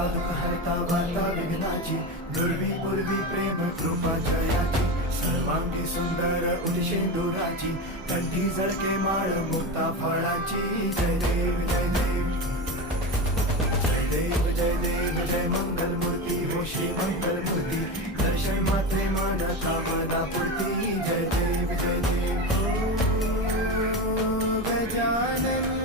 हरता दुःख हरता वार्ता विघ्नाची, दुर्वी पूर्वी प्रेम कृपा जयाची, सर्वांगी सुंदर उदिशेंदुराची, कंठी झळके माळ मुक्ता फळाची. जय देव जय देव जय देव जय देव जय मंगल मूर्ती हो श्री मंगल मूर्ती, दर्शन मात्रे मान कामना पूर्ती. जय देव जय देव ओ गजानन